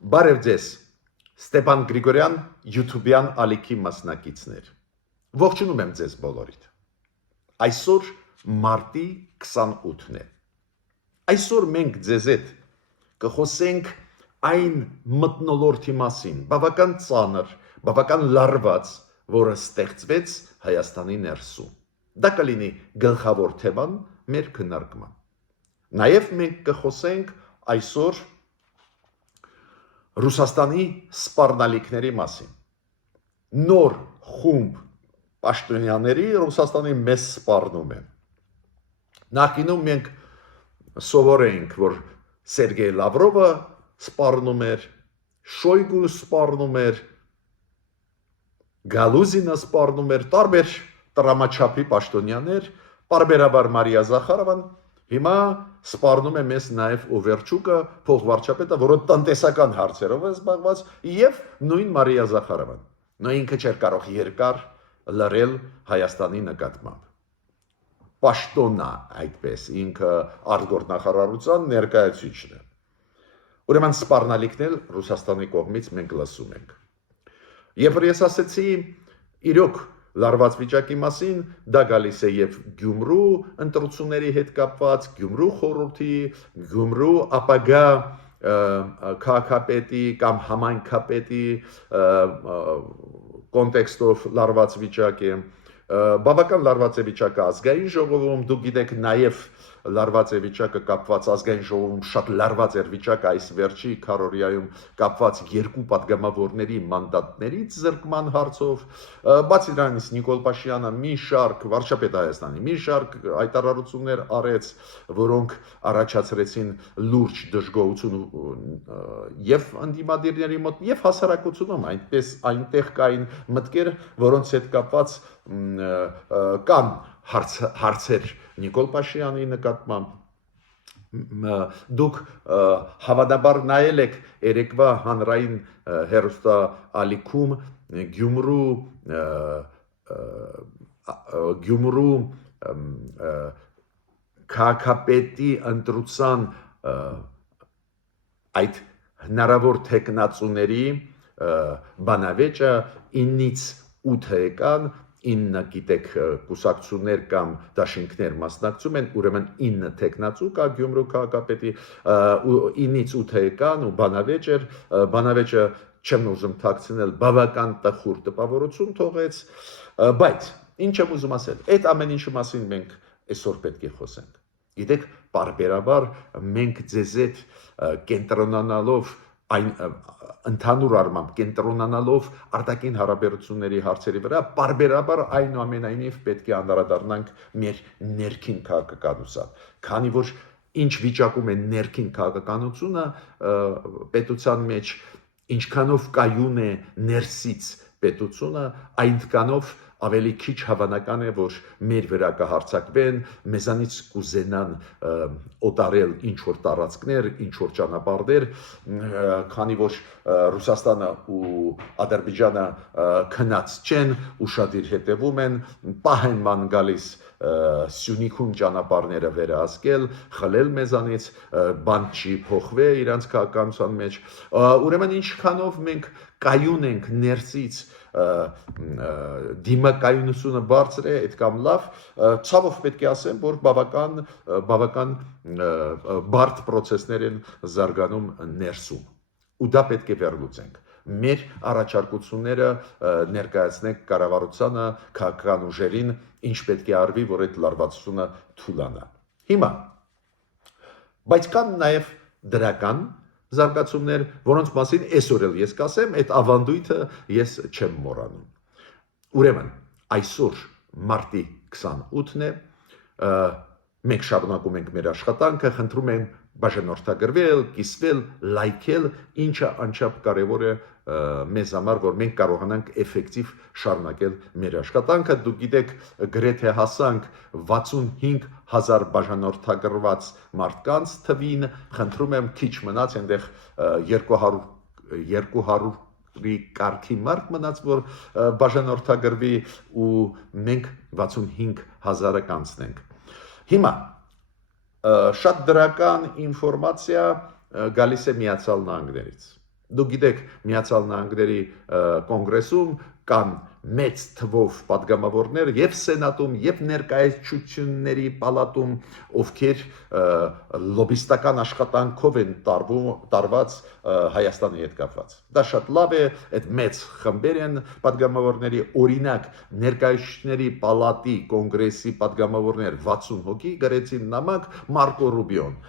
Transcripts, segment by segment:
Բարև ձեզ, Ստեփան Գրիգորյան, YouTube-յան ալիքի մասնակիցներ։ Ողջունում եմ ձեզ բոլորիդ։ Այսօր մարտի 28-ն է։ Այսօր մենք ձեզ հետ կխոսենք այն մթնոլորտի մասին, բավական ծանր, բավական լարված, որը ստեղծվեց Հայաստանի ներսում։ Դա կլինի գլխավոր թեման մեր քննարկման։ Նաև մենք կխոսենք այսօր Ռուսաստանի սպառնալիքների մասին։ Նոր խումբ պաշտոնյաների Ռուսաստանի մեզ սպառնում են։ Նախկինում մենք սովոր էինք, որ Սերգեյ Լավրովը սպառնում էր, Շոյգու սպառնում էր, Գալուզինը սպառնում էր, տարբեր տրամաչափի պաշտոնյաներ, պարբերաբար Մարիա Զախարովան, հիմա սպառնում է մեզ նաև Օվերչուկը, փոխվարչապետը, որը տնտեսական հարցերով է զբաղված, եւ նույն Մարիա Զախարովան։ Նա ինքը չէր կարող երկար լռել Հայաստանի նկատմամբ։ Պաշտոնա այդպես, ինքը արտգործնախարարության ներկայացուցիչն է։ Ուրեմն սպառնալիքներ Ռուսաստանի կողմից մենք լսում ենք։ Եվ ես ասացի, իրոք լարված վիճակի մասին, դա գալիս է եւ Գյումրու ընտրությունների հետ կապված, Գյումրու խորհրդի, Գյումրու ապագա քաղաքապետի կամ համայնքապետի կոնտեքստով լարված վիճակ է, բավական լարված է վիճակը ազգային ժողովում, դուք գիտեք նաև լարված է վիճակը կապված ազգային ժողովում շատ լարված էր վիճակը այս վերջի քարորիայում կապված երկու падգամավորների մանդատներից զրկման հարցով, բացի դրանից Նիկոլ Փաշինյանը մի շարք վարչապետ Հայաստանի մի շարք հայտարարություններ արեց, որոնք առաջացրեցին լուրջ դժգոհություն եւ ընդդիմադիրների մոտ եւ հասարակությունում, այնտեղ կային մտքեր, որոնց հետ կապված կան հարցեր Նիկոլ Փաշինյանի նկատմամբ դուք հավանաբար նայել եք երեկվա հանրային հեռուստաալիքում Գյումրու քաղաքապետի ընտրության այդ հնարավոր տեխնացուների բանավեճը 9-ից 8 եկան 9 գիտեք կուսակցություններ կամ դաշինքներ մասնակցում են, ուրեմն 9 տեխնացու կա Գյումրու քաղաքապետի 9-ից 8 եկան ու բանավեճը չեմ ուզում թաքցնել, բավական տխուր տպավորություն թողեց, բայց ինչ եմ ուզում ասել, այդ ամեն ինչի մասին մենք այսօր պետք է խոսենք։ Գիտեք, բարբերաբար մենք ձեզ հետ կենտրոնանալով ընդհանուր առմամբ կենտրոնանալով արտաքին հարաբերությունների հարցերի վրա, բարբերաբար այնուամենայնիվ պետք է անդրադառնանք մեր ներքին քաղաքականությանը, քանի որ ինչ վիճակում է ներքին քաղաքականությունը պետության մեջ, ինչքանով կայուն է ներսից պետությունը, այնքանով ավելի քիչ հավանական է, որ մեր վրա կհարձակվեն, մեզանից կուզենան օտարել ինչ-որ տարածքներ, ինչ-որ ճանապարհներ, քանի որ Ռուսաստանը ու Ադրբեջանը քնած չեն, ուշադիր հետևում են, պահ են ման գալիս Սյունիքում ճանապարհները վերահսկել, խլել մեզանից, բան չի փոխվե իրանց քաղաքականության մեջ, ուրեմն ինչքանով մենք կայուն ենք ներսից դիմակայունությունը բարձր է, այդքան լավ, ցավով պետք է ասեմ, որ բավական բարդ process-ներ են զարգանում ներսում, ու դա պետք է վերլուծենք։ Մեր առաջարկությունները ներկայացնենք կառավարությանը, քաղաքական ուժերին, ինչ պետք է արվի, որ այդ լարվածությունը թուլանա։ Հիմա, բայց կան նաև դրական զարգացումներ, որոնց մասին այսօր էլ ես կասեմ, այդ ավանդույթը ես չեմ մոռանում։ Ուրեմն, այսօր մարտի 28-ն է, մենք շարունակում ենք մեր աշխատանքը, խնդրում եմ բաժանորդագրվել, կիսվել, լայքել, ինչը անչափ կարևոր է մեզ համար, որ մենք կարողանանք էֆեկտիվ շարունակել մեր աշխատանքը։ Դուք գիտեք, գրեթե հասանք 65,000 բաժանորդագրված մարդկանց թվին, խնդրում եմ քիչ մնաց, այնտեղ 200-ի կարգի մարդ մնաց, որ բաժանորդագրվի ու մենք 65,000-ը կանցնենք։ Հիմա շատ դրական ինֆորմացիա գալիս է Միացյալ Նահանգներից։ Դուք գիտեք, Միացյալ Նահանգների կոնգրեսում կան մեծ թվով падգամավորներ եւ սենատում եւ ներկայացությունների պալատում, ովքեր լոբիստական աշխատանքով են տարված Հայաստանի հետ կապված։ Դա շատ լավ է, այդ մեծ խմբեր են падգամավորների, օրինակ ներկայացությունների պալատի կոնգրեսի падգամավորներ 60 հոգի գրեցին նամակ Մարկո Ռուբիոն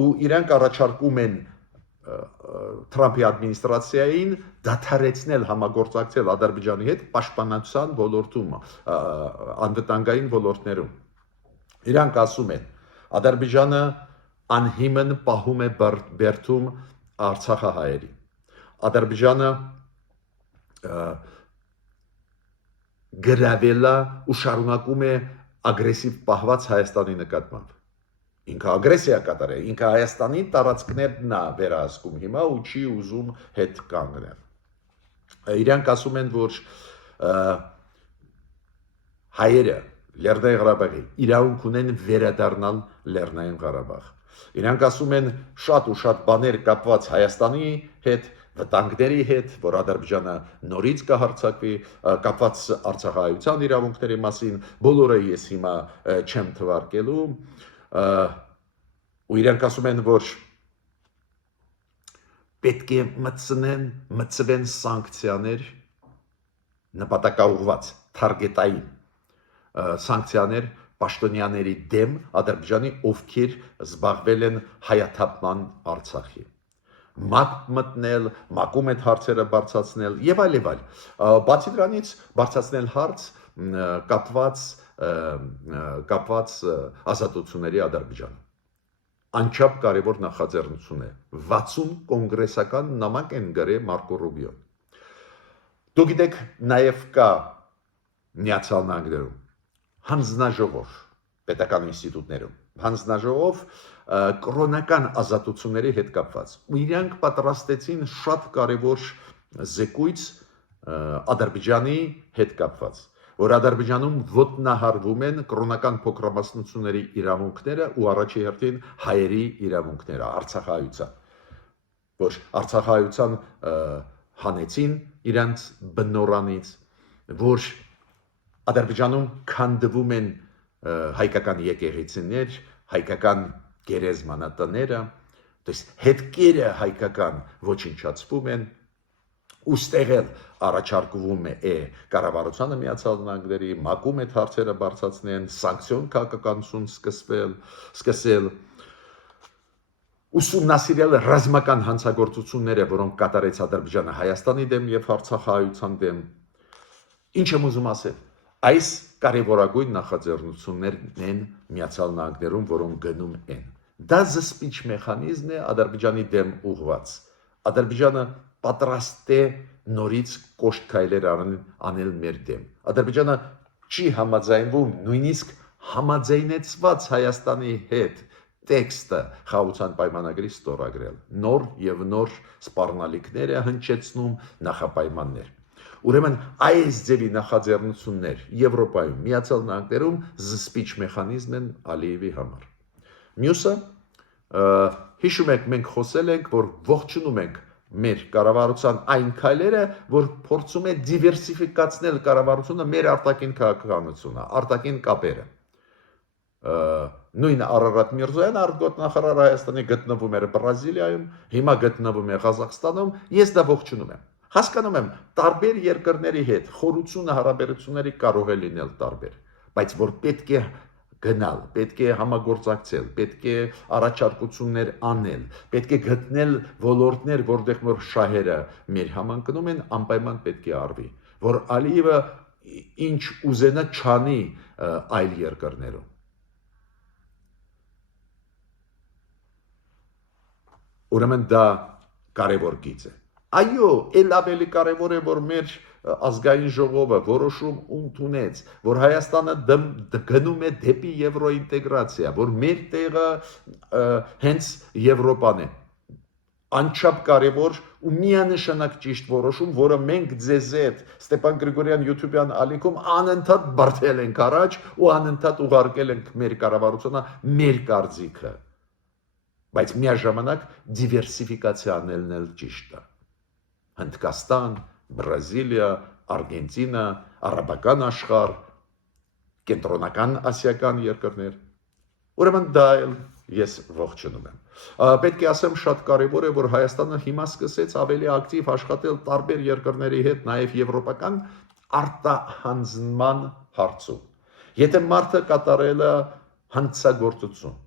ու իրանք առաջարկում են Թրամփի ադմինիստրացիային դադարեցնել համագործակցել Ադրբեջանի հետ պաշտպանության ոլորտում, անվտանգային ոլորտներում։ Իրանք ասում են, Ադրբեջանը անհիմն պահում է բերդում Արցախահայերին։ Ադրբեջանը գրավել է ու շարունակում է ագրեսիվ պահված Հայաստանի նկատմամբ։ Ինքը ագրեսիա կատարել, ինքը Հայաստանի տարածքներն է վերահսկում հիմա ու չի ուզում հետ կանգնել։ Իրանք ասում են, որ հայերը Լեռնային Ղարաբաղի իրավունք ունեն վերադառնալ Լեռնային Ղարաբաղ։ Իրանք ասում են շատ ու շատ բաներ կապված Հայաստանի հետ, վտանգների հետ, որ Ադրբեջանը նորից կհարձակվի, կապված Արցախահայության իրավունքների մասին, բոլորը ես հիմա չեմ թվարկելու։ Ու իրանք ասում են, որ պետք է մտցվեն սանկցիաներ, նպատակաուղղված, թարգետային սանկցիաներ պաշտոնյաների դեմ Ադրբեջանի, ովքեր զբաղվել են հայաթափման Արցախի։ ՄԱԿ մտնել, ՄԱԿ-ում այդ հարցերը բարձրացնել եւ այլ եւ այլ։ Բացի դրանից բարձրացնել հարց կապված ազատությունների Ադրբեջան։ Անչափ կարևոր նախաձեռնություն է։ 60 կոնգրեսական նամակ են գրել Մարկո Ռուբիոն։ Դուք գիտեք, նաև կա Միացյալ Նահանգներում հանձնաժողով պետական ինստիտուտներում, հանձնաժողով կրոնական ազատությունների հետ կապված։ Ու իրանք պատրաստեցին շատ կարևոր զեկույց Ադրբեջանի հետ կապված, որ Ադրբեջանում ոտնահարվում են կրոնական փոքրամասնությունների իրավունքները ու առաջի հերթին հայերի իրավունքները, Արցախահայության, որ Արցախահայության հանեցին իրանց բնորանից, որ Ադրբեջանում քանդվում են հայկական եկեղեցիներ, հայկական գերեզմանատները, հետքերը հայկական ոչնչացվում են, ուստեղ էլ առաջարկվում է կառավարությանը Միացյալ Նահանգների, ՄԱԿ-ում այդ հարցերը բարձրացնեն, սանկցիոն քաղաքականություն սկսել, ուսումնասիրել ռազմական հանցագործությունները, որոնք կատարեց Ադրբեջանը Հայաստանի դեմ եւ Արցախահայության դեմ։ Ինչ եմ ուզում ասել, այս կարևորագույն նախաձեռնություններն են Միացյալ Նահանգներում, որոնք գնում են։ Դա զսպիչ մեխանիզմ է Ադրբեջանի դեմ ուղղված։ Ադրբեջանը պատրաստ է նորից կոշտ քայլեր անել մեր դեմ։ Ադրբեջանը չի համաձայնվում նույնիսկ համաձայնեցված Հայաստանի հետ տեքստը խաղաղության պայմանագրի ստորագրել։ Նոր եւ նոր սպառնալիքներ է հնչեցնում, նախապայմաններ։ Ուրեմն այս ձևի նախաձեռնություններ Եվրոպայում, Միացյալ Նահանգներում զսպիչ մեխանիզմ են Ալիևի համար։ Մյուսը, հիշում եք, մենք խոսել ենք, որ ողջունում ենք մեր կառավարության այն քայլերը, որ փորձում է դիվերսիֆիկացնել կառավարությունը մեր արտաքին քաղաքականությունը, արտաքին կապերը։ Նույն Արարատ Միրզոյան արտգործնախարար Հայաստանի գտնվում էր Բրազիլիայում, հիմա գտնվում է Ղազախստանում, ես դա ողջունում եմ։ Հասկանում եմ, տարբեր երկրների հետ խորությունը հարաբերությունների կարող է լինել տարբեր, բայց որ պետք է գնալ, պետք է համագործակցել, պետք է առաջարկություններ անել, պետք է գտնել ոլորտներ, որտեղ որ շահերը մեր համընկնում են, անպայման պետք է արվի, որ Ալիևը ինչ ուզենա չանի այլ երկրներում։ Ուրեմն դա կարևոր գիծ է։ Այո, ել ավելի կարևոր է, որ մեր ազգային ժողովը որոշում ընդունեց, որ Հայաստանը գնում է դեպի եվրոինտեգրացիա, որ մեր տեղը հենց Եվրոպան է։ Անչափ կարևոր ու միանշանակ ճիշտ որոշում, որը մենք ձեզ հետ Ստեփան Գրիգորյան YouTube-յան ալիքում անընդհատ բարթել ենք առաջ ու անընդհատ ուղարկել ենք մեր կառավարությունը, մեր կարծիքը։ Բայց միաժամանակ դիվերսիֆիկացիա անելն էլ ճիշտ է։ Հնդկաստան, Բրազիլիա, Արգենտինա, Արաբական աշխարհ, կենտրոնական ասիական երկրներ։ Ուրեմն դա էլ ես ողջունում եմ։ Պետք է ասեմ, շատ կարևոր է, որ Հայաստանը հիմա սկսեց ավելի ակտիվ աշխատել տարբեր երկրների հետ, նաև եվրոպական արտահանձնման հարցում։ Եթե մարդը կատարել է հանցագործություն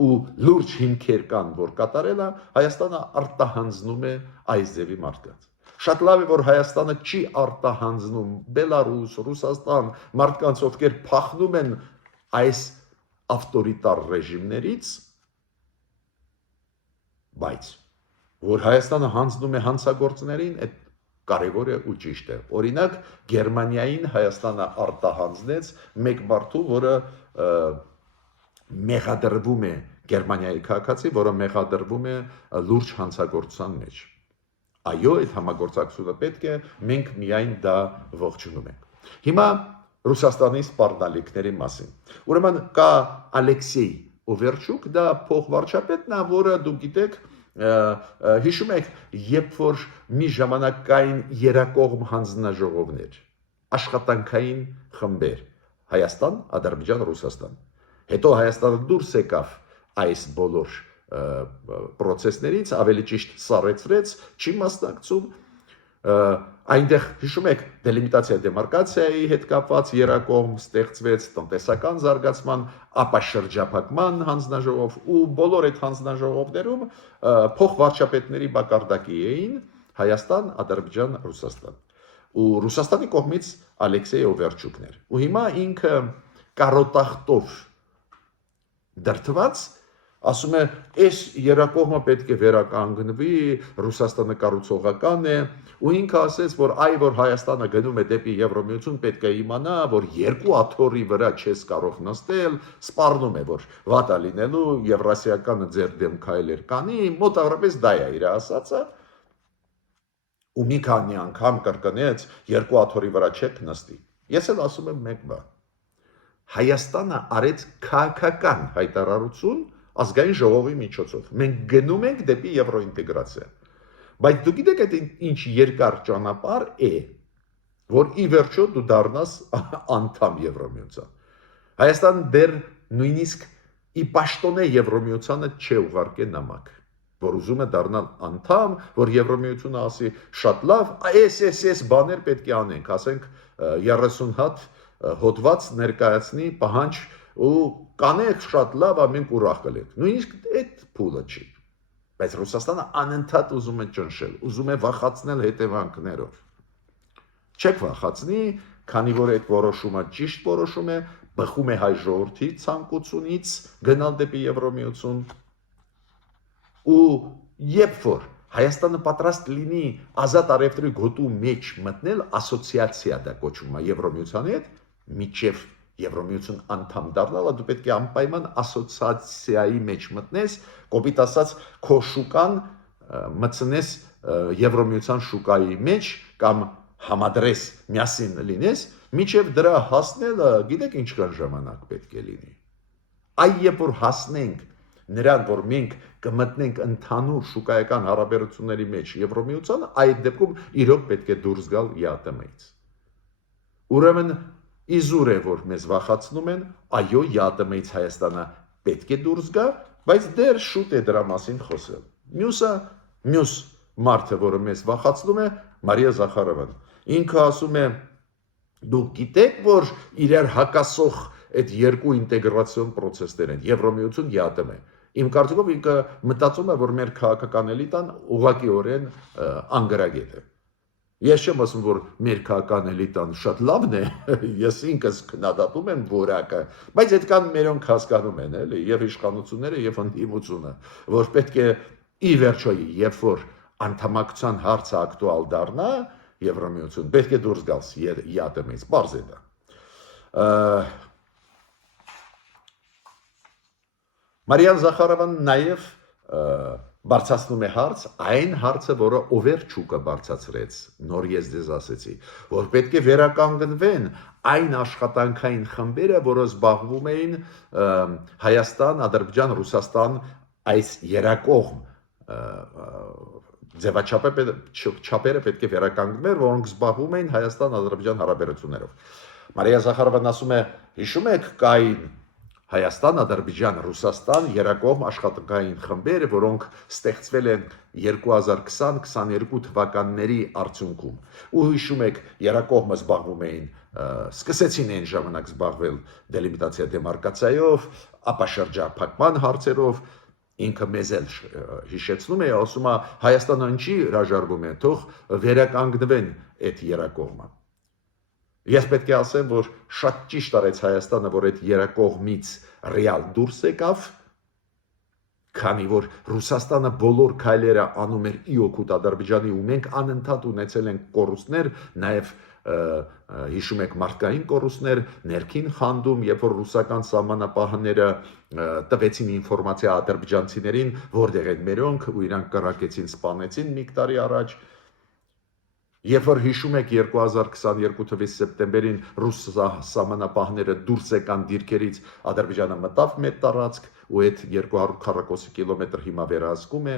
ու լուրջ հիմքեր կան, որ կատարել է, Հայաստանը արտահանձնում է այս ձևի մարդկանց։ Շատ լավ է, որ Հայաստանը չի արտահանձնում Բելարուս, Ռուսաստան, մարդկանց, ովքեր փախնում են այս ավտորիտար ռեժիմներից, բայց որ Հայաստանը հանձնում է հանցագործներին, այդ կարևոր է ու ճիշտ է։ Օրինակ, Գերմանիային Հայաստանը արտահանձնեց մեկ մարդու, որը մեղադրվում է Գերմանիայի քաղաքացի, որը մեղադրվում է լուրջ հանցագործության մեջ։ Այո, այդ համագործակցությունը պետք է, մենք միայն դա ողջունում ենք։ Հիմա Ռուսաստանի սպառնալիքների մասին։ Ուրեմն կա Ալեքսեյ Օվերչուկ, դա փոխվարչապետն է, որը դուք գիտեք, հիշում եք, երբ որ մի ժամանակային երակողմ հանձնաժողովներ, աշխատանքային խմբեր, Հայաստան, Ադրբեջան, Ռուսաստան։ Հետո Հայաստանը դուրս եկավ այս բոլոր պրոցեսներից, ավելի ճիշտ սառեցրեց, չի մասնակցում, այնտեղ հիշում եք դելիմիտացիա դեմարկացիայի հետ կապված երակողմ ստեղծվեց տնտեսական զարգացման, ապա շրջափակման հանձնաժողով ու բոլոր այդ հանձնաժողովներում փոխվարչապետների մակարդակի էին Հայաստան, Ադրբեջան, Ռուսաստան։ Ու Ռուսաստանի կողմից Ալեքսեյ Օվերչուկն էր։ Ու հիմա ինքը կարոտախտով դրդված ասում է, այս երակողմը պետք է վերականգնվի, Ռուսաստանը կառուցողական է, ու ինքը ասեց, որ այ որ Հայաստանը գնում է դեպի Եվրոմիություն, պետք է իմանա, որ երկու աթոռի վրա չես կարող նստել, սպառնում է, որ վատ է լինելու, եվրասիականը ձեր դեմ քայլեր կանի, մոտավորապես դա է իր ասածը, ու մի քանի անգամ կրկնեց, երկու աթոռի վրա չեք նստի։ Ես էլ ասում եմ մեկ բան։ Հայաստանը արեց քաղաքական հայտարարություն ազգային ժողովի միջոցով։ Մենք գնում ենք դեպի եվրոինտեգրացիա։ Բայց դու գիտեք այդ ինչ երկար ճանապարհ է, որ ի վերջո դու դառնաս անդամ Եվրոմիության։ Հայաստան դեռ նույնիսկ ի պաշտոնե Եվրոմիությանը չէ ուղարկել նամակ, որ ուզում է դառնալ անդամ, որ Եվրոմիությունը ասի շատ լավ, այս բաներ պետք է անենք, ասենք 30 հատ հոդված ներկայացնի պահանջ ու կանեք շատ լավ, մենք ուրախ կլենք։ Նույնիսկ այդ փուլը չի։ Բայց Ռուսաստանը անընդհատ ուզում է ճնշել, ուզում է վախացնել հետևանքներով։ Չեք վախացնի, քանի որ այդ որոշումը ճիշտ որոշում է, բխում է հայ ժողովրդի ցանկությունից գնալ դեպի Եվրոմիություն։ Ու երբ որ Հայաստանը պատրաստ լինի ազատ արևտրի գոտու մեջ մտնել, ասոցիացիա դա կոչվում է Եվրոմիության հետ, միջև Եվրոմիություն անդամ դառնալը, դու պետք է անպայման ասոցիացիայի մեջ մտնես, կոպիտ ասած, քո շուկան մտցնես Եվրոմիության շուկայի մեջ կամ համադրես միասին լինես, միջև դրա հասնելը, գիտեք ինչքան ժամանակ պետք է լինի։ Այ երբ որ հասնենք նրան, որ մենք կմտնենք ընդհանուր շուկայական հարաբերությունների մեջ Եվրոմիության, այդ դեպքում իրոք պետք է դուրս գալ ԵԱՏՄ-ից։ Ուրեմն իզուր է, որ մեզ վախացնում են, այո, ԵԱՏՄ-ից Հայաստանը պետք է դուրս գա, բայց դեռ շուտ է դրա մասին խոսել։ Մյուս մարդը, որը մեզ վախացնում է, Մարիա Զախարովան։ Ինքը ասում է, դուք գիտեք, որ իրար հակասող այդ երկու ինտեգրացիոն պրոցեսներ են, Եվրոմիություն, ԵԱՏՄ։ Իմ կարծիքով ինքը մտածում է, որ մեր քաղաքական էլիտան ուղղակիորեն անգրագետ է։ Ես չեմ ասում, որ մեր քաղաքական էլիտան շատ լավն է, ես ինքս քննադատում եմ որակը, բայց այդքան մերոնք հասկանում են, էլի, եւ իշխանությունները եւ ընդդիմությունը, որ պետք է ի վերջո, երբ որ անդամակցության հարցը ակտուալ դառնա, Եվրոմիություն, պետք է դուրս գալ ԵԱՏՄ-ից, բարձ է դա։ Մարիան Զախարովան նաև բարձրացնում է հարց, այն հարցը, որը Օվերչուկը բարձրացրեց, նոր ես դες ասեցի, որ պետք է վերականգնվեն այն աշխատանքային խմբերը, որը զբաղվում էին Հայաստան, Ադրբեջան, Ռուսաստան այս երակողմ ձևաչափերը պետք է վերականգնվեր, որոնք զբաղվում էին Հայաստան-Ադրբեջան հարաբերություններով։ Մարիա Զախարովան ասում է, հիշում եք, կային Հայաստան, Ադրբեջան, Ռուսաստան երակողմ աշխատանքային խմբեր, որոնք ստեղծվել են 2020-22 թվականների արդյունքում։ Ու հիշում եք, երակողմը զբաղվում էին, սկսեցին այն ժամանակ զբաղվել դելիմիտացիա դեմարկացիայով, ապա շրջափակման հարցերով, ինքը մեզ էլ հիշեցնում է, ասում է Հայաստանը ինչի հրաժարվում է, թող վերականգնվեն այդ երակողմը։ Ես պետք է ասեմ, որ շատ ճիշտ արեց Հայաստանը, որ այդ երակողմից ռեալ դուրս եկավ, քանի որ Ռուսաստանը բոլոր քայլերը անում էր ի օգուտ Ադրբեջանի ու մենք անընդհատ ունեցել ենք կորուստներ, նաև հիշում եք մարդկային կորուստներ, ներքին խանդում, երբ որ ռուսական սահմանապահները տվեցին ինֆորմացիա ադրբեջանցիներին, որտեղ են մերոնք ու իրանք կռակեցին, սպանեցին մի տարի առաջ։ Երբ որ հիշում եք 2022 թվականի սեպտեմբերին ռուս սահմանապահները դուրս եկան դիրքերից, Ադրբեջանը մտավ մեր տարածք ու այդ 240 կիլոմետր հիմա վերահսկում է,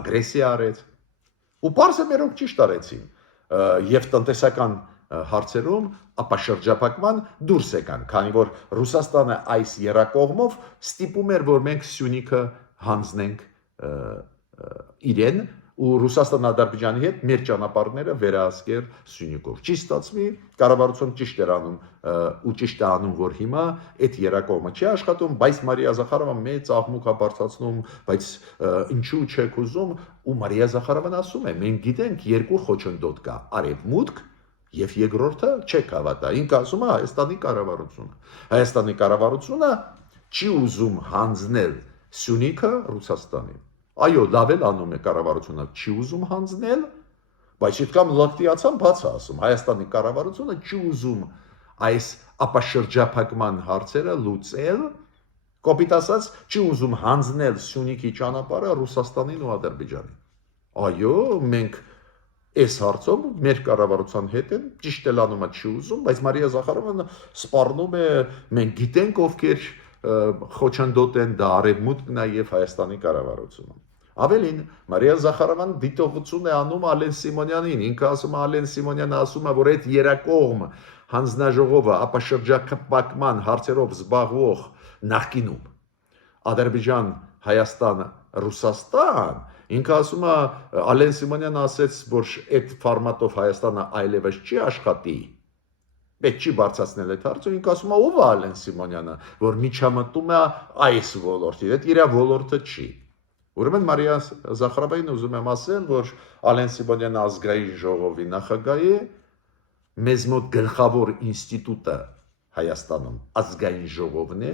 ագրեսիա արեց։ Ու պարզը մերոնք ճիշտ արեցին եւ տնտեսական հարցերում ապա շրջափակման դուրս եկան, քանի որ Ռուսաստանը այս երակողմով ստիպում էր, որ մենք Սյունիքը հանձնենք իրեն ու Ռուսաստան-Ադրբեջանի հետ մեր ճանապարհները վերահսկեր Սյունիքով։ Չի ստացվի, կառավարությունը ճիշտ էր անում ու ճիշտ է անում, որ հիմա այդ երակողմը չի աշխատում, բայց Մարիա Զախարովան մեծ աղմուկ է բարձրացնում, բայց ինչու չեք ուզում, ու Մարիա Զախարովան ասում է, մենք գիտենք երկու խոչընդոտ կա, արևմուտք եւ երկրորդը չեք հավատա։ Ինքը ասում է Հայաստանի կառավարությունը։ Հայաստանի կառավարությունը չի ուզում հանձնել Սյունիքը Ռուսաստանին։ Այո, լավ էլ անում է կառավարությունը, չի ուզում հանձնել, բայց իդքան լակտիացան բաց է ասում, Հայաստանի կառավարությունը չի ուզում այս ապաշրջափակման հարցերը լուծել, կոպիտ ասած, չի ուզում հանձնել Սյունիքի ճանապարհը Ռուսաստանին ու Ադրբեջանին։ Այո, մենք այս հարցով մեր կառավարության հետ են, ճիշտ էլ անում է չի ուզում, բայց Մարիա Զախարովանը սպառնում է, մենք գիտենք ովքեր խոչընդոտ են, դա արևմուտքն է եւ Հայաստանի կառավարությունը։ Ավելին, Մարիա Զախարովան դիտողություն է անում Ալեն Սիմոնյանին, ինքը ասում է Ալեն Սիմոնյանը ասում է, որ այդ երակողմ հանձնաժողովը ապաշրջափակման հարցերով զբաղվող նախկինում Ադրբեջան, Հայաստան, Ռուսաստան, ինքը ասում է Ալեն Սիմոնյանը ասեց, որ այդ ֆորմատով Հայաստանը այլևս չի աշխատի, պետք չի բարձրացնել այդ հարցը, ինքը ասում է ով է Ալեն Սիմոնյանը, որ միջամտում է այս ոլորտի, դա իր ոլորտը չի։ Ուրեմն Մարիա Զախարովային ուզում եմ ասել, որ Ալեն Սիմոնյանը ազգային ժողովի նախագահ է, մեզ մոտ գլխավոր ինստիտուտը Հայաստանում ազգային ժողովն է,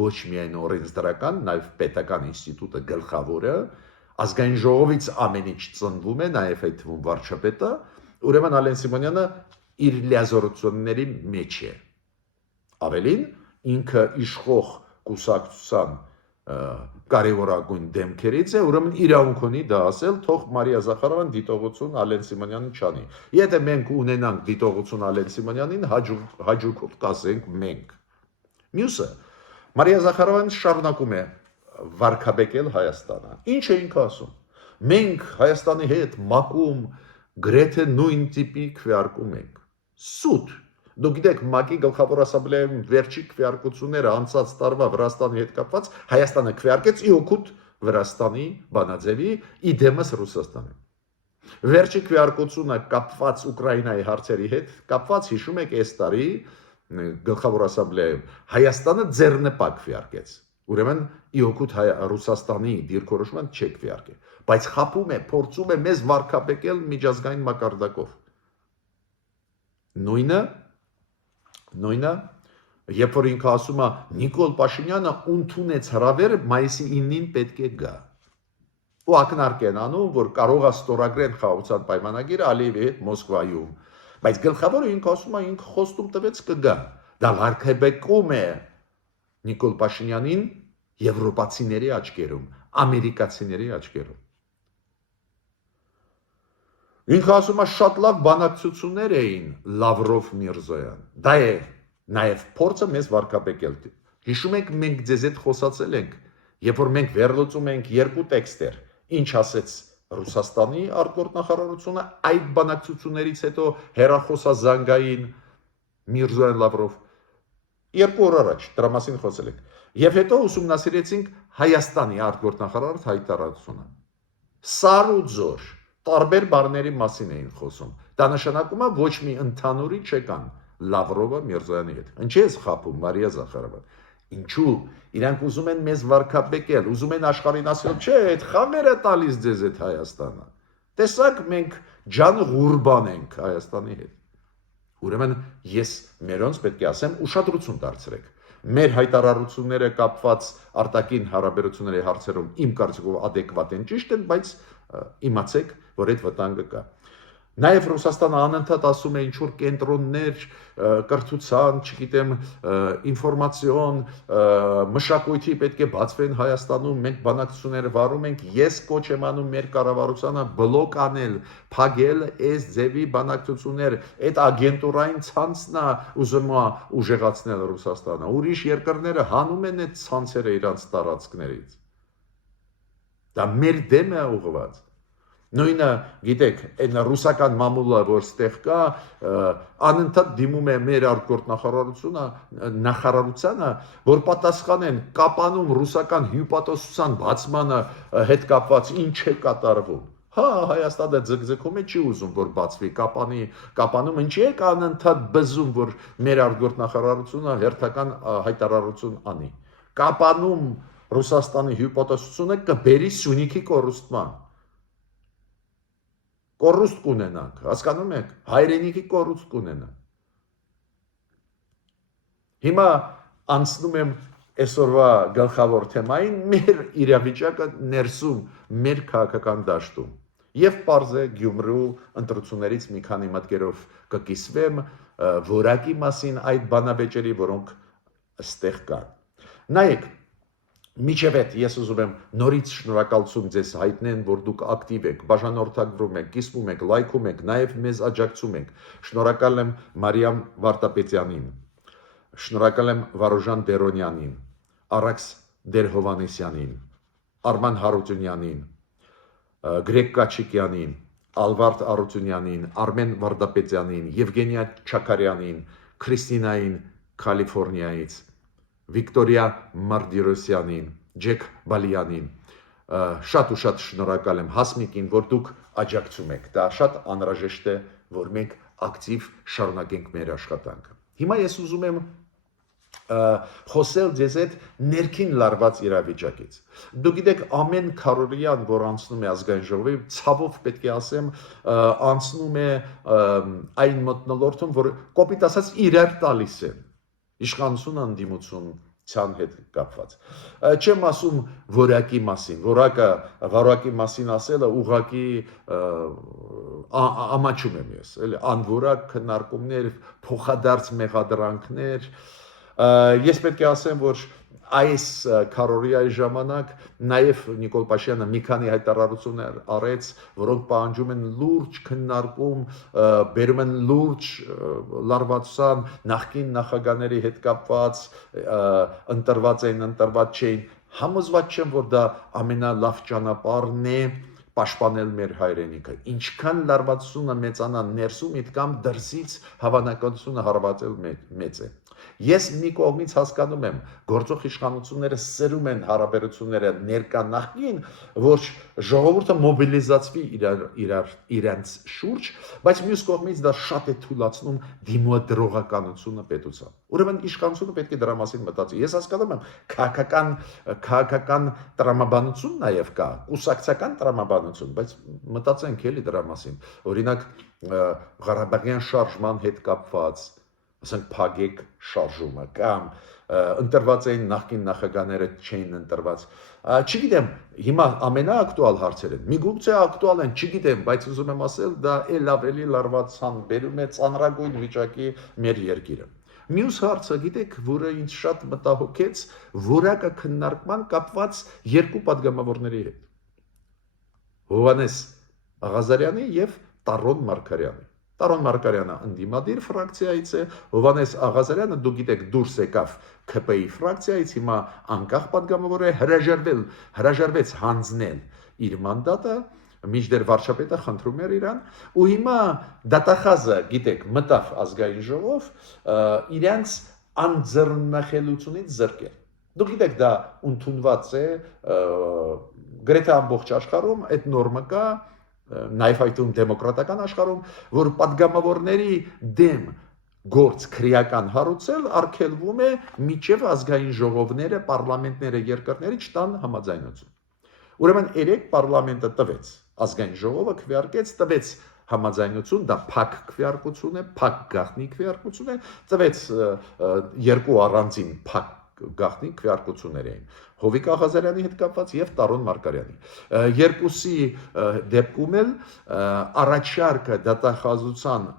ոչ միայն օրենսդրական, նաև պետական ինստիտուտը գլխավորը, ազգային ժողովից ամեն ինչ ծնվում է, նաև այդ թվում վարչապետը, ուրեմն Ալեն Սիմոնյանը իր լիազորությունների մեջ է։ Ավելին, ինքը իշխող կուսակցության կարևորագույն դեմքերից է, ուրեմն իրավունք ունի դա ասել, թող Մարիա Զախարովան դիտողություն Ալեն Սիմոնյանին չանի։ Եթե մենք ունենանք դիտողություն Ալեն Սիմոնյանին, հաջողությամբ կասենք մենք։ Մյուսը, Մարիա Զախարովան շարունակում է վարկաբեկել Հայաստանը։ Ինչ է ինքը ասում։ Մենք Հայաստանի հետ մակում գրեթե նույն տիպի քվեարկում ենք։ Սուտ։ Դուք գիտեք, ՄԱԿ-ի գլխավոր ասամբլեայում վերջի քվեարկությունները անցած տարվա Վրաստանի հետ կապված Հայաստանը քվեարկեց ի օգուտ Վրաստանի բանաձևի, ի դեմս Ռուսաստանի։ Վերջի քվեարկությունը կապված Ուկրաինայի հարցերի հետ, կապված հիշում եք այս տարի գլխավոր ասամբլեայում Հայաստանը ձեռնպա քվեարկեց։ Ուրեմն ի օգուտ Ռուսաստանի դիրքորոշման չեք քվեարկել, բայց խփում է, փորձում է մեզ վարկաբեկել միջազգային մակարդակով։ Նույնը, երբ որ ինքը ասում է Նիկոլ Փաշինյանը ընդունեց հրավեր մայիսի 9-ին պետք է գա։ Ու ակնարկ են անում, որ կարող է ստորագրեն խաղաղության պայմանագիրը Ալիևի հետ Մոսկվայում։ Բայց գլխավորը ինքը ասում է ինքը խոստում տվեց կգա։ Դա վարկաբեկում է Նիկոլ Փաշինյանին եվրոպացիների աչքերում, ամերիկացիների աչքերում։ Ինքը ասում է շատ լավ բանակցություններ էին Լավրով-Միրզոյան։ Դա է նաև փորձը մեզ վարկաբեկել։ Հիշում եք մենք ձեզ հետ խոսացել ենք, երբ որ մենք վերլուծում ենք երկու տեքստեր, ինչ ասեց Ռուսաստանի արտգործնախարարությունը այդ բանակցություններից հետո հերախոսազանգային Միրզոյան Լավրով 2 օր առաջ դրա մասին խոսել ենք եւ հետո ուսումնասիրեցինք Հայաստանի արտգործնախարարի հայտարարությունը սար ու ձոր տարբեր բառների մասին էին խոսում դա նշանակում է ոչ մի ընդհանուրի չեկան Լավրովը Միրզոյանի հետ ինչի՞ է խափում Մարիա Զախարովը ինչու իրանք ուզում են մեզ վարկաբեկել ուզում են աշխարհին ասել չէ այդ խաղերը տալիս ձեզ այդ Հայաստանը տեսակ մենք ջան ղուրբան ենք Հայաստանի հետ ուրեմն ես մերոնց պետք է ասեմ ուշադրություն դարձրեք մեր հայտարարությունները կապված արտաքին հարաբերությունների հարցերում իմ կարծիքով adekvat են ճիշտ են բայց իմացեք որ այդ վտանգը կա Նաև Ռուսաստանը անընդհատ ասում է ինչ-որ կենտրոններ կրթության, չգիտեմ, ինֆորմացիոն, մշակույթի պետք է բացվեն Հայաստանում, մենք բանակցություններ վարում ենք, ես կոչ եմ անում մեր կառավարությանը բլոկ անել, փակել այս ձևի բանակցություններ, այդ ագենտուրային ցանցն է ուզում ուժեղացնել Ռուսաստանը, ուրիշ երկրները հանում են այդ ցանցերը իրանց տարածքներից։ Դա մեր դեմ է ուղղված։ Նույնը, գիտեք, այն ռուսական մամուլը, որ ստեղ կա, անընդհատ դիմում է մեր արտգործնախարարությանը, որ պատասխանեն կապանում ռուսական հյուպատոսության բացմանը հետ կապված ինչ է կատարվում։ Հա, Հայաստանը ձգձգում է, չի ուզում, որ բացվի կապանում, ինչի է անընդհատ բզում, որ մեր արտգործնախարարությունը հերթական հայտարարություն անի։ Կապանում Ռուսաստանի հյուպատոսությունը կբերի Սյունիքի կորուստման։ Կորուստ կունենանք, հասկանում եք, հայրենիքի կորուստ կունենանք։ Հիմա անցնում եմ այսօրվա գլխավոր թեմային մեր իրավիճակը ներսում, մեր քաղաքական դաշտում։ Եվ պարզ է Գյումրու ընտրություններից մի քանի մտքերով կկիսվեմ որակի մասին այդ բանավեճերի, որոնք այստեղ կան։ Նայեք, Միջև այդ ես ուզում եմ նորից շնորհակալություն ձեզ հայտնեն, որ դուք ակտիվ եք, բաժանորդագրում եք, կիսվում եք, լայքում եք, նաև մեզ աջակցում եք։ Շնորհակալ եմ Մարիամ Վարդապետյանին, շնորհակալ եմ Վարուժան Բերոնյանին, Արաքս Դերհովանեսյանին, Արման Հարությունյանին, Գրեգ Կաչիկյանին, Ալվարդ Արությունյանին, Արմեն Վարդապետյանին, Եվգենիա Չակարյանին, Քրիստինային Կալիֆոռնիայից, Վիկտորիա Մարդիրոսյանին, Ջեք Բալյանին, շատ ու շատ շնորհակալ եմ Հասմիկին, որ դուք աջակցում եք։ Դա շատ անհրաժեշտ է, որ մենք ակտիվ շարունակենք մեր աշխատանքը։ Հիմա ես ուզում եմ խոսել ձեզ այդ ներքին լարված իրավիճակից։ Դուք գիտեք, ամեն քարորիան, որ անցնում է ազգային ժողովի, ցավով պետք է ասեմ, անցնում է այն մթնոլորտում, որ կոպիտ ասած իրար տալիս են։ Իշխանություն անդիմությունության հետ կապված։ Չեմ ասում որակի մասին, որակի մասին ասելը ուղղակի ամաչում եմ ես, էլի անորակ քննարկումներ, փոխադարձ մեղադրանքներ։ Ես պետք է ասեմ, որ այս քարորիայի ժամանակ նաև Նիկոլ Փաշինյանը մի քանի հայտարարություններ արեց, որոնք պահանջում են լուրջ քննարկում, բերում են լուրջ լարվածության նախկին նախագահների հետ կապված, ընտրված են, ընտրված չէին։ Համոզված չեմ, որ դա ամենալավ ճանապարհն է պաշտպանել մեր հայրենիքը։ Ինչքան լարվածությունը մեծանա ներսում, այդքան դրսից հավանականությունը հարվածել մեծ է։ Ես մի կողմից հասկանում եմ, գործող իշխանությունները սերում են հարաբերությունները ներկա նախկին, որ ժողովուրդը մոբիլիզացվի իրենց շուրջ, բայց մյուս կողմից դա շատ է թույլատնում դիմադրողականությունը պետության։ Ուրեմն իշխանությունը պետք է դրա մասին մտածի։ Ես հասկանում եմ, քաղաքական տրամաբանություն նաև կա, կուսակցական տրամաբանություն, բայց մտածենք էլի դրա մասին։ Օրինակ, Ղարաբաղյան շարժման հետ կապված ասենք փագեք շարժումը կամ ընտրված էին նախկին նախագահները չէին ընտրված չգիտեմ հիմա ամենաակտուալ հարցերը միգուցե ակտուալ են չգիտեմ բայց ուզում եմ ասել դա էլ ավելի լարվածան բերում է ծանրագույն վիճակի մեր երկիրը մյուս հարցը գիտեք որը ինձ շատ մտահոգեց որակը քննարկման կապված երկու падգամավորների հետ Հովհաննես Աղազարյանի եւ Տարոն Մարգարյանի Տարոն Մարգարյանը ընդդիմադիր ֆրակցիայից է, Հովհաննես Աղազարյանը դու գիտեք դուրս եկավ ՔՊ-ի ֆրակցիայից, հիմա անկախ падգամավոր է, հրաժարվեց հանձնել իր մանդատը, միջդեռ վարչապետը խնդրում էր իրան, ու հիմա դատախազը, գիտեք, մտավ ազգային ժողով, իրանց անձեռնմխելությունից զրկել։ Դու գիտեք, դա ընդունված է գրեթե ամբողջ աշխարհում, այդ նորմը կա, նաև այդում դեմոկրատական աշխարհում, որ падգամավորների դեմ գործ քրեական հարուցել արգելվում է միջև ազգային ժողովները, պարլամենտները երկրների չտան համաձայնություն։ Ուրեմն երեք պարլամենտը տվեց, ազգային ժողովը քվեարկեց, տվեց համաձայնություն, դա փակ քվեարկություն է, փակ գաղտնի քվեարկություն է, տվեց երկու առանձին փակ գաղտնի քվեարկություններ էին։ Հովիկ Աղազարյանի հետ կապված եւ Տարոն Մարգարյանի։ Երկուսի դեպքում էլ առաջարկը դատախազության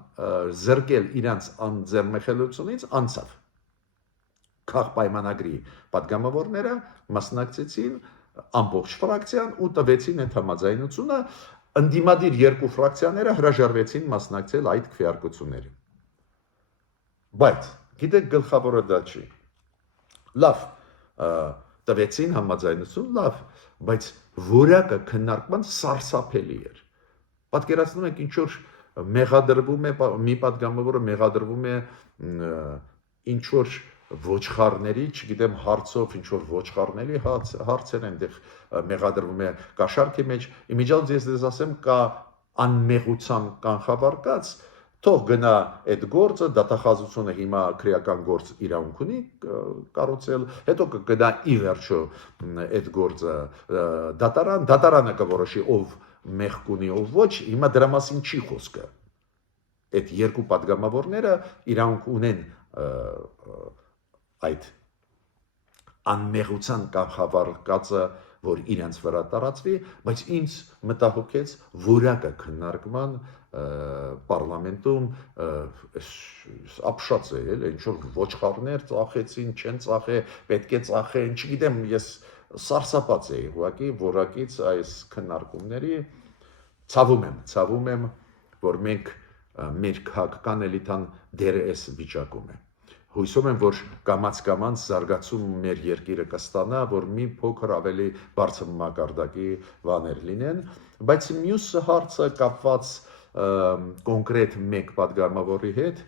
զրկել իրանց անձեռնմխելությունից անցավ։ Քաղ պայմանագրի падգամավորները մասնակցեցին ամբողջ ֆրակցիան ու տվեցին այդ համաձայնությունը, ընդդիմադիր երկու ֆրակցիաները հրաժարվեցին մասնակցել այդ քվեարկություններին։ Բայց գիտեք գլխավորը դա չի։ Լավ, տվեցին համաձայնություն, լավ, բայց որակը քննարկման սարսափելի էր։ Պատկերացնում եք, ինչ որ մեղադրվում է մի падգամավորը մեղադրվում է ինչ որ ոչխարների, չգիտեմ, հարցով ինչ որ ոչխարների հարցեր այնտեղ մեղադրվում է կաշառքի մեջ, իմիջիայլոց ես դες ասեմ կա անմեղության կանխավարկած, թող գնա այդ գործը, դատախազությունը հիմա քրեական գործ իրավունք ունի կառուցել, հետո կգնա ի վերջո այդ գործը դատարանը կորոշի ով մեղք ունի, ով ոչ, հիմա դրա մասին չի խոսքը։ Այդ երկու падգամավորները իրավունք ունեն այդ անմեղության կանխավարկածը, որ իրենց վրա տարածվի, բայց ինձ մտահոգեց որակը քննարկման պարլամենտում ապշած է, էլ ինչ որ ոչխարներ ծախեցին, չեն ծախե, պետք է ծախեն, չգիտեմ, ես սարսափած էի ուղղակի որակից այս քննարկումների, ցավում եմ, որ մենք մեր քաղաքական էլիտան դեռ այս վիճակում է։ Հույսում եմ, որ կամաց զարգացում մեր երկիրը կստանա, որ մի փոքր ավելի բարձր մակարդակի բաներ լինեն, բայց մյուս հարցը կապված կոնկրետ մեկ падգամավորի հետ,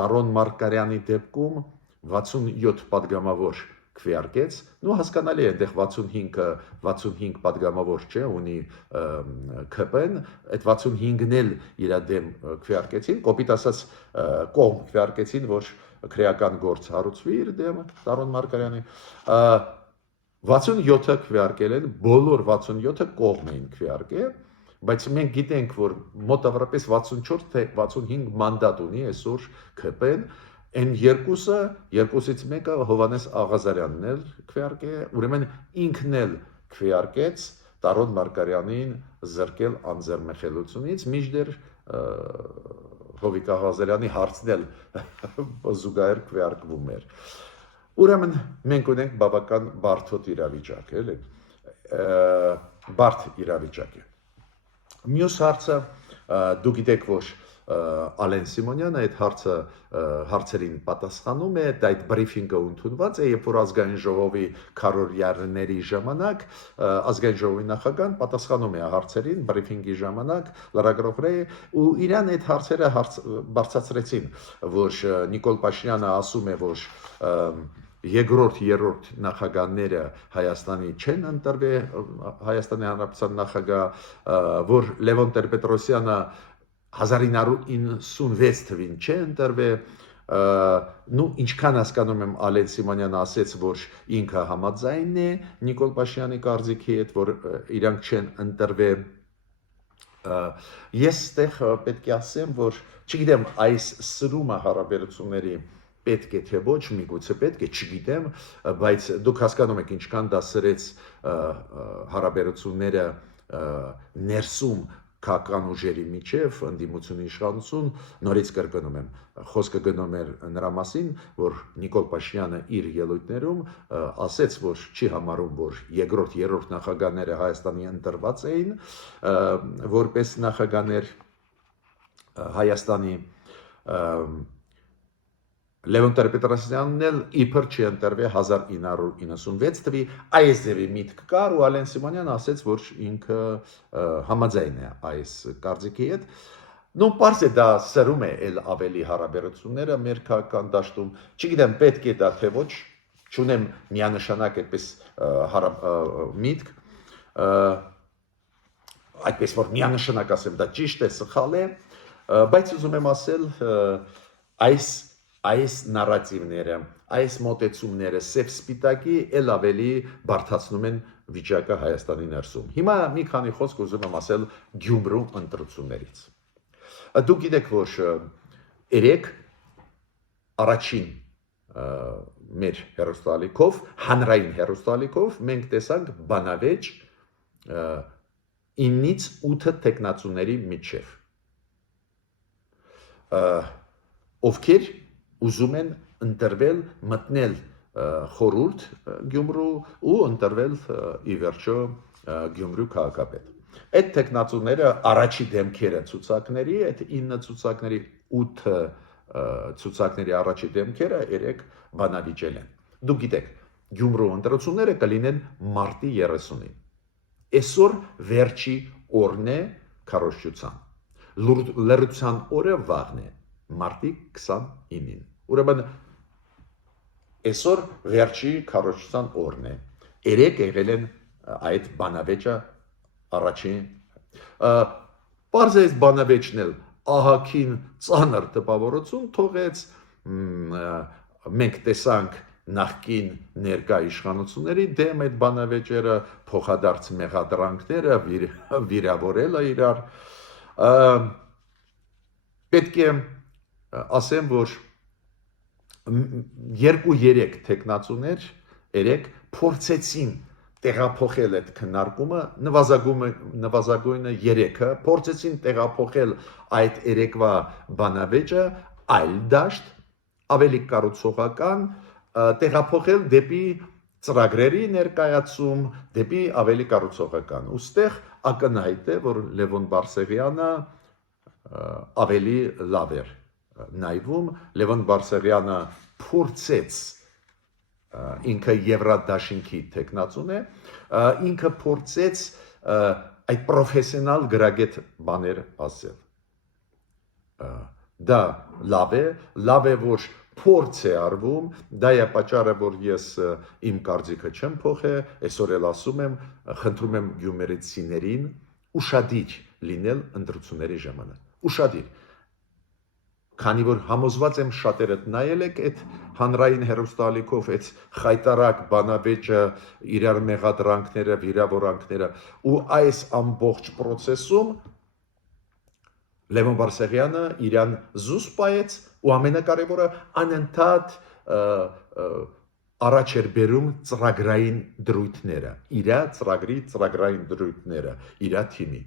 Տարոն Մարգարյանի դեպքում 67 падգամավոր քվեարկեց, նու հասկանալի է, այնտեղ 65 падգամավոր չէ, ունի ՔՊ-ն, այդ 65-ն էլ իր դեմ քվեարկեցին, կոպիտ ասած կողմ քվեարկեցին, որ քրեական գործ հարուցվի իր դեմ Տարոն Մարգարյանի, 67-ը քվեարկել են, բոլոր 67-ը կողմ էին քվեարկել, բայց մենք գիտենք, որ մոտավորապես 64 թե 65 մանդատ ունի այսօր ՔՊ-ն, Այն երկուսից մեկը Հովհաննես Աղազարյանն էլ քվեարկել, ուրեմն ինքն էլ քվեարկեց Տարոն Մարգարյանին զրկել անձեռնմխելությունից, մինչդեռ Հովիկ Աղազարյանի հարցն էլ զուգահեռ քվեարկվում էր։ Ուրեմն մենք ունենք բավական բարդ իրավիճակ, էլի, բարդ իրավիճակ է։ Մյուս հարցը դու գիտեք, որ Ալեն Սիմոնյանը այդ հարցերին պատասխանում է, այդ բրիֆինգը ընդունված է, երբ որ ազգային ժողովի քարոզարների ժամանակ ազգային ժողովի նախագահան պատասխանում է հարցերին բրիֆինգի ժամանակ լրագրողների ու իրան այդ հարցերը բարձրացրեցին, որ Նիկոլ Փաշինյանը ասում է, որ երկրորդ, երրորդ նախագահները Հայաստանի չեն ընտրվել, Հայաստանի Հանրապետության նախագահ, որ Լևոն Տեր-Պետրոսյանը 1996 թվին չէ ընտրվել, նու ինչքան հասկանում եմ Ալեն Սիմոնյանը ասեց, որ ինքը համաձայն է Նիկոլ Փաշինյանի կարծիքի հետ, որ իրանք չեն ընտրվել։ Ես ստեղ պետք է ասեմ, որ չգիտեմ այս սրումը հարաբերությունների պետք է թե ոչ, միգուցե պետք է, չգիտեմ, բայց դուք հասկանում եք ինչքան դա սրեց հարաբերությունները ներսում քաղաքական ուժերի միջև ընդդիմություն իշխանություն, նորից կրկնում եմ, խոսքը գնում էր նրա մասին, որ Նիկոլ Փաշինյանը իր ելույթներում ասեց, որ չի համարում, որ երկրորդ, երրորդ նախագահները Հայաստանի ընտրված էին որպես նախագահներ, Հայաստանի Լևոն Տեր-Պետրոսյանն էլ իբր չի ընտրվել 1996 թվի այս ձևի միտք կար ու Ալեն Սիմոնյան ասաց, որ ինքը համաձայն է այս կարծիքի հետ։ Նո պարզ է դա սրում է էլ ավելի հարաբերությունները մեր քաղաքական դաշտում, չգիտեմ պետք է դա թե ոչ, չունեմ միանշանակ այդպես միտք, այդպես որ միանշանակ ասեմ դա ճիշտ է, սխալ է, բայց ուզում եմ ասել այս նարատիվները, այս մոտեցումները սև սպիտակի էլ ավելի բարդացնում են վիճակը Հայաստանի ներսում։ Հիմա մի քանի խոսք ուզում եմ ասել Գյումրու ընտրություններից։ Դուք գիտեք, որ երեք առաջին մեր հերոստալիքով, հանրային հերոստալիքով մենք տեսանք բանավեճ 9-ից 8 տեխնացուների միջև, ովքեր ուզում են ընտրվել, մտնել խորհուրդ Գյումրու ու ընտրվել ի վերջո Գյումրու քաղաքապետ։ Այդ տեխնացուները առաջի դեմքերը ցուցակների, այդ 9 ցուցակների 8 ցուցակների առաջի դեմքերը երեք բանավիճել են։ Դուք գիտեք, Գյումրու ընտրությունները կլինեն մարտի 30-ին։ Այսօր վերջի օրն է քարոզչության։ Լրության օրը վաղն է, մարտի 29-ին։ Ուրեմն այսօր վերջի քարոզչության օրն է։ Երեք եղել են այդ բանավեճը առաջին պարզես բանավեճն էլ ահագին ծանր տպավորություն թողեց, մենք տեսանք նախկին ներկա իշխանությունների դեմ այդ բանավեճերը, փոխադարձ մեղադրանքները, վիրավորելը իրար, պետք է ասեմ, որ 2-3 տեխնացուներ երեք փորձեցին տեղափոխել այդ քննարկումը, նվազագույնը 3-ը փորձեցին տեղափոխել այդ երեկվա բանավեճը այլ դաշտ, ավելի կառուցողական, տեղափոխել դեպի ծրագրերի ներկայացում, դեպի ավելի կառուցողական։ Ուստեղ ակնհայտ է, որ Լևոն Բարսեղյանը ավելի լավ էր նայվում, Լևոն Բարսեղյանը փորձեց ինքը Եվրադաշինքի տեխնացուն է, ինքը փորձեց այդ պրոֆեսիոնալ գրագետ բաներ ասել։ Դա լավ է, որ փորձ է արվում, դա է պատճառը, որ ես իմ կարծիքը չեմ փոխել, այսօր էլ ասում եմ, խնդրում եմ գյումրեցիներին ուշադիր լինել ընտրությունների ժամանակ։ Ուշադիր։ Քանի որ համոզված եմ շատերդ նայել եք այդ հանրային հերոստալիքով այդ խայտարակ բանավեճը, իրար մեղադրանքները, վիրավորանքները ու այս ամբողջ process-ում Լևոն Բարսեղյանը իրան զուսպ պայեց ու ամենակարևորը անընդհատ առաջ էր բերում ծրագրային դրույթները, իր ծրագրի ծրագրային դրույթները, իր թիմի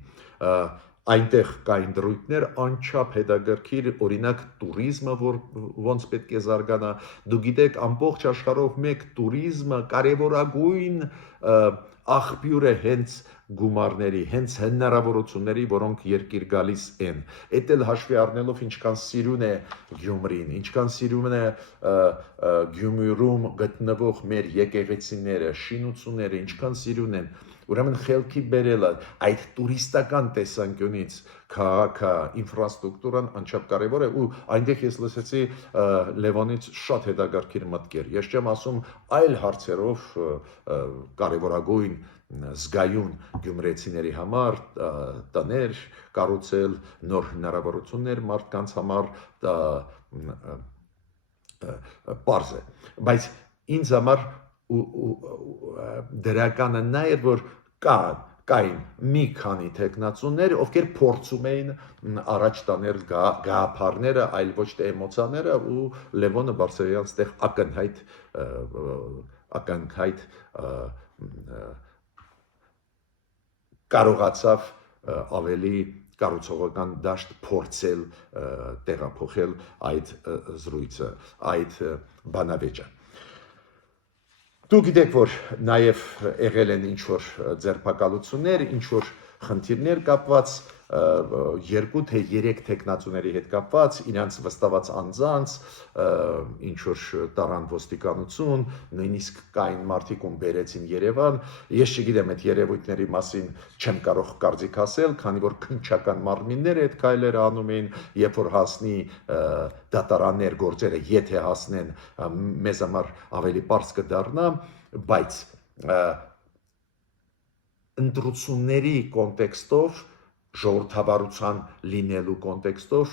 այնտեղ կային դրույթներ անչափ հետաքրքիր, օրինակ туриզմը, որ ոնց պետք է զարգանա, դու գիտեք ամբողջ աշխարհով մեկ туриզմը կարևորագույն աղբյուր է հենց գումարների, հենց հնարավորությունների, որոնք երկիր գալիս են։ Էդ էլ հաշվի առնելով ինչքան սիրուն է Գյումրին, ինչքան սիրուն է Գյումրում գտնվող մեր եկեղեցիները, շինությունները, ինչքան սիրուն են։ Ուրեմն խելքի բերելը այդ տուրիստական տեսանկյունից քաղաքը, ինֆրաստրուկտուրան անչափ կարևոր է ու այնտեղ ես լսեցի Լևոնից շատ հետաքրքիր մտքեր։ Ես չեմ ասում այլ հարցերով կարևորագույն զգայուն գյումրեցիների համար տներ կառուցել, նոր հնարավորություններ մարդկանց համար պարզ է, բայց ինձ համար դրականը նա էր, որ կային մի քանի տեխնացուներ, ովքեր փորձում էին առաջ տանել գաղափարները, այլ ոչ թե էմոցիաները ու Լևոնը Բարսեղյանն ստեղ ակնհայտ կարողացավ ավելի կառուցողական դաշտ փորձել տեղափոխել այդ զրույցը, այդ բանավեճը։ Դուք գիտեք, որ նաև եղել են ինչ-որ ձերբակալություններ, ինչ-որ խնդիրներ կապված 2 թե 3 տեխնացուների հետ կապված, իրանց վստահված անձանց, ինչ որ տարան ոստիկանություն, նույնիսկ կային մարդիկ ում բերեցին Երևան, ես չգիտեմ այդ երևույթների մասին չեմ կարող կարծիք ասել, քանի որ քննչական մարմինները այդ քայլերը անում էին, երբ որ հասնի դատարաններ գործերը, եթե հասնեն, մեզ համար ավելի պարզ կդառնա, բայց ընտրությունների կոնտեքստով ժողովրդավարության լինելու կոնտեքստով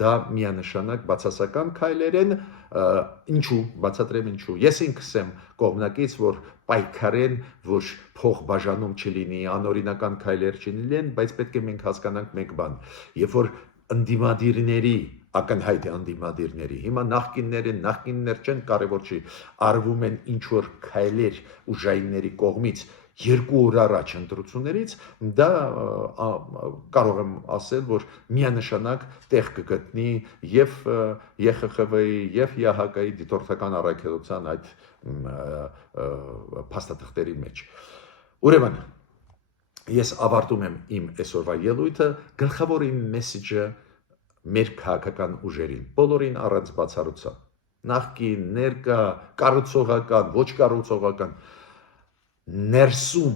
դա միանշանակ բացասական քայլեր են, ինչու, բացատրեմ ինչու, ես ինքս եմ կողմնակից, որ պայքարեն, որ փոխբաժանում չլինի, անօրինական քայլեր չլինեն, բայց պետք է մենք հասկանանք մեկ բան, երբ որ ընդդիմադիրների ակնհայտ է ընդդիմադիրների, հիմա նախկիններ չեն, կարևոր չի, արվում են ինչ-որ քայլեր ուժայինների կողմից 2 օր առաջ ընտրություններից, դա կարող եմ ասել, որ միանշանակ տեղ կգտնի և ԵԽԽՎ-ի և ԵԱՀԿ-ի դիտորդական առաքելության այդ փաստաթղթերի մեջ։ Ուրեմն, ես ավարտում եմ իմ այսօրվա ելույթը, գլխավոր իմ մեսեջը մեր քաղաքական ուժերին, բոլորին առանց բացառության, նախկին, ներկա, կառուցողական, ոչ կառուցողական, ներսում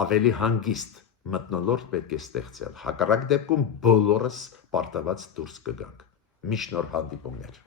ավելի հանգիստ մթնոլորտ պետք է ստեղծել, հակառակ դեպքում բոլորս պարտված դուրս կգանք։ Մի շնորհ հանդիպումներ։